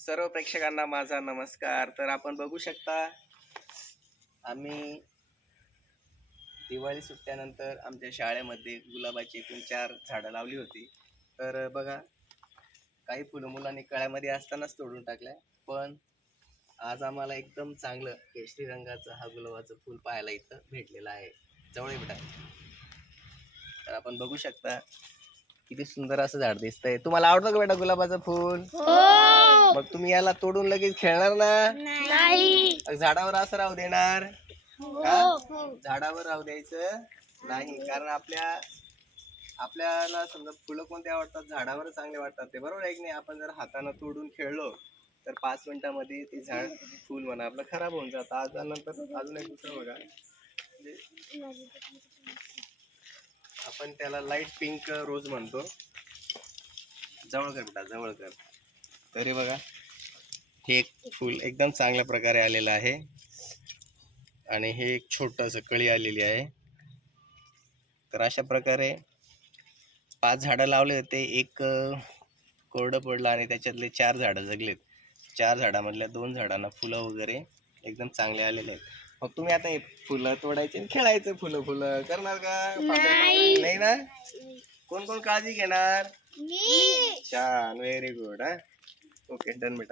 सर्व प्रेक्षकांना माझा नमस्कार. तर आपण बघू शकता आम्ही दिवाळी सुट्ट्यानंतर आमच्या शाळेमध्ये गुलाबाची एकूण 4 झाडं लावली होती. तर बघा, काही फुलं मुलांनी कळ्यामध्ये असतानाच तोडून टाकल्या, पण आज आम्हाला एकदम चांगलं केशरी रंगाचं हा गुलाबाचं फूल पाहायला इथं भेटलेलं आहे. जवळ बेटा. तर आपण बघू शकता किती सुंदर असं झाड दिसतंय. तुम्हाला आवडतं का बेटा गुलाबाचं फूल? हो. मग तुम्ही याला तोडून लगेच खेळणार ना? नाही. झाडावर असं राहू देणार का? हो. झाडावर राहू द्यायचं नाही, कारण आपल्याला समजा फुलं कोणते आवडतात, झाडावर चांगले वाटतात ते, बरोबर आहे की नाही? आपण जर हाताने तोडून खेळलो तर 5 मिनिटांमध्ये ते झाड फुल म्हणा आपलं खराब होऊन जातं. आज नंतर अजून एक दुसरं बघा, आपण त्याला लाईट पिंक रोज म्हणतो. जवळ कर बेटा, जवळ कर. तरी बघा, हे एक फूल एकदम चांगल्या प्रकारे आलेलं आहे आणि हे एक छोटस कळी आलेली आहे. तर अशा प्रकारे 5 झाडं लावले होते, एक कोरडं पडलं आणि त्याच्यातले 4 झाडं जगलेत. 4 झाडामधल्या 2 झाडांना फुलं वगैरे एकदम चांगले आलेले आहेत. मग तुम्ही आता हे फुलं तोडायचे आणि खेळायचं, फुलं करणार का? नाही ना? कोण कोण काळजी घेणार? मी. छान, व्हेरी गुड. ओके, डन बेटा.